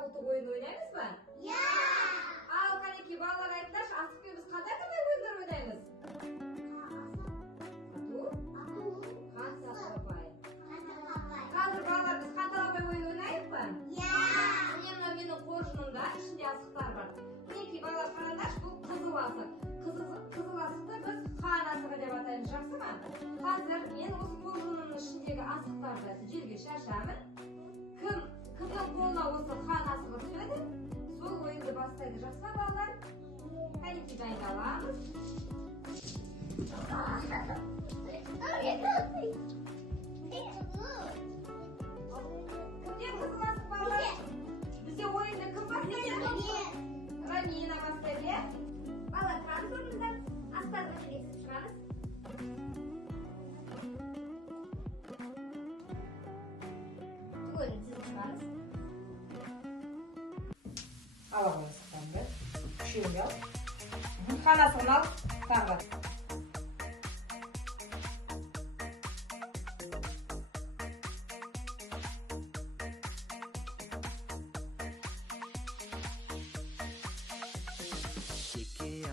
ұлттық ойын ойнаймыз ба? Иә. Ал қанекей балалар айтыңдаршы, асықпен біз қандай ойындар ойнаймыз? Қазір балалар біз қанталапай ойын ойнайық ба? Иә. Міне мына менің қоржынымда ішінде асықтар бар. Мінекей балалар қараңдаршы, бұл қызыл асық. Қызыл асықты біз қан асығы деп атаймыз, жақсы ма? Қазір мен осы қоржынымның ішіндегі асықтарды жерге шашамын. Кімнің қолына осы қан асығы түседі, сол ойынды бастайды, жақсы ма балалар? Қанекей дайындаламыз. Кімден қызыл асық балалар? Бізде ойынды кім бастайды? Рамина бастайды, иә? Балалар, тұраңыз орныңыздан. Астарды жүрексіз шығамыз. Түгелін тізіп шығамыз. Ала қой асықтарды. Үшеуіне ал. Қан асығын ал. Тағы.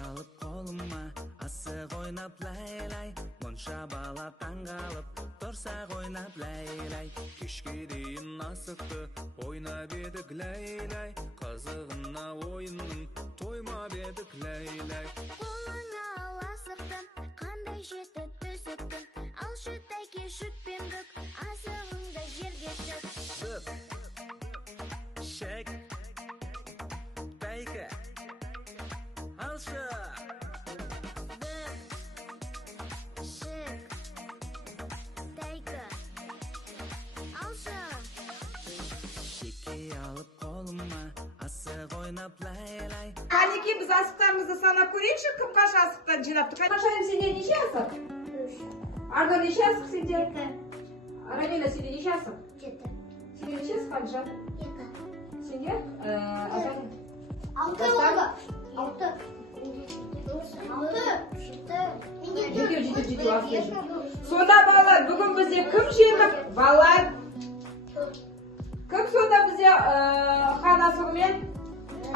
Алып қолыма асық ойнап лай-лай, монша бала таңғалып тұрсақ ойнап лай-лай. Кешке дейін асықты ойнап едік лай-лай, қызығына ойынның тоймап едік лай-лай. Қолыңа ал асықты, қандай жеті түсіктің, алшы тәйке шүкпен бүк, асығыңды жерге тік. Бүк, шек, тәйке, алшы. Алып қолыма асық ойнап лай-лай. Қанекей біз асықтарымызды санап көрейікші, кім қанша асықтан жинапты? Қаншайым сенде неше асық? 3. Арда неше асық сенде? 2. Рамина сенде неше асық? 7. Сенде неше асық қанша? 2. Сенде? 6 oldu. 6. 6. Сонда балалар, бүгін бізде кім жеңіп? Балалар, кім сонда бізде қан асығымен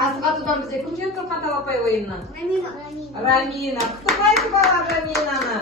асық атудан бізде кім жеңді қанталапай ойыннан? Рамина. Рамина. Құттықтайық балалар Раминаны.